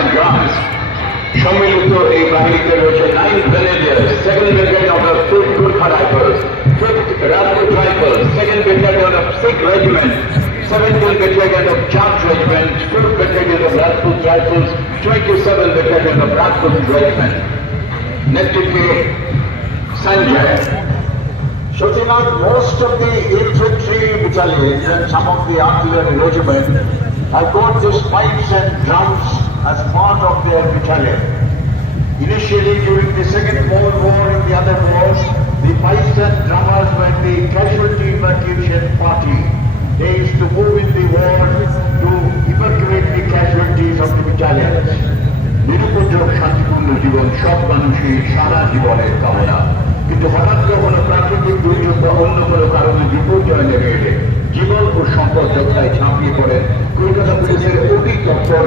and drums. সম্মিলিত এই বাহিনীতে রয়েছে 9 Grenadiers, 2nd Brigade of the 5th Gurkha Rifles, 5th Rajput Rifles, 2nd Battalion of Sikh Regiment, 17th Battalion of Jat Regiment, 4th Battalion of Rajput Rifles, 27th Battalion of Rajput Regiment. Netitwe Sanjay. Shotinath, most of the infantry battalions and some of the artillery regiment have got these pipes and drums as part of their battalion. Initially, during the Second World War and the other wars, the pipes and drummers were the casualty evacuation party. They used to move in the war to evacuate the casualties of the battalions. নিরুপদ্রব শান্তিপূর্ণ জীবন সব মানুষই সারা জীবনের কামনা, কিন্তু হঠাৎ কখনো প্রাকৃতিক দুর্যোগ বা অন্য কোনো কারণে বিপর্যয় নেমে এলে জীবন ও সম্পদ রক্ষায় ঝাঁপিয়ে পড়েন কলকাতা পুলিশের অতি তৎপর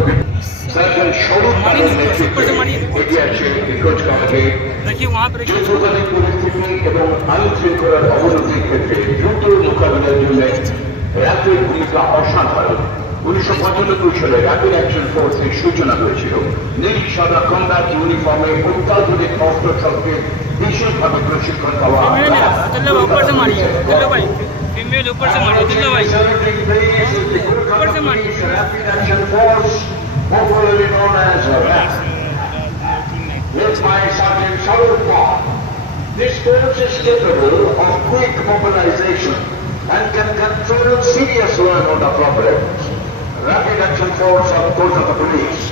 সার্জন স্বরূপ পালের নেতৃত্বে এগিয়ে আসছে নিখোঁজ কমিটি। যুদ্ধকালীন পরিস্থিতি এবং আইন শৃঙ্খলার অবনতির ক্ষেত্রে দ্রুত মোকাবিলার জন্য রাতের ভূমিকা অসাধারণ। 1995 সালে র্যাপিড অ্যাকশন ফোর্সের সূচনা হয়েছিল। নীল সাদা কমব্যাট ইউনিফর্মে অত্যাধুনিক অস্ত্রশস্ত্রে বিশেষভাবে প্রশিক্ষণ পাওয়া This force is capable of quick mobilization and can control serious law and order problems. Rapid Action Force of Kolkata Police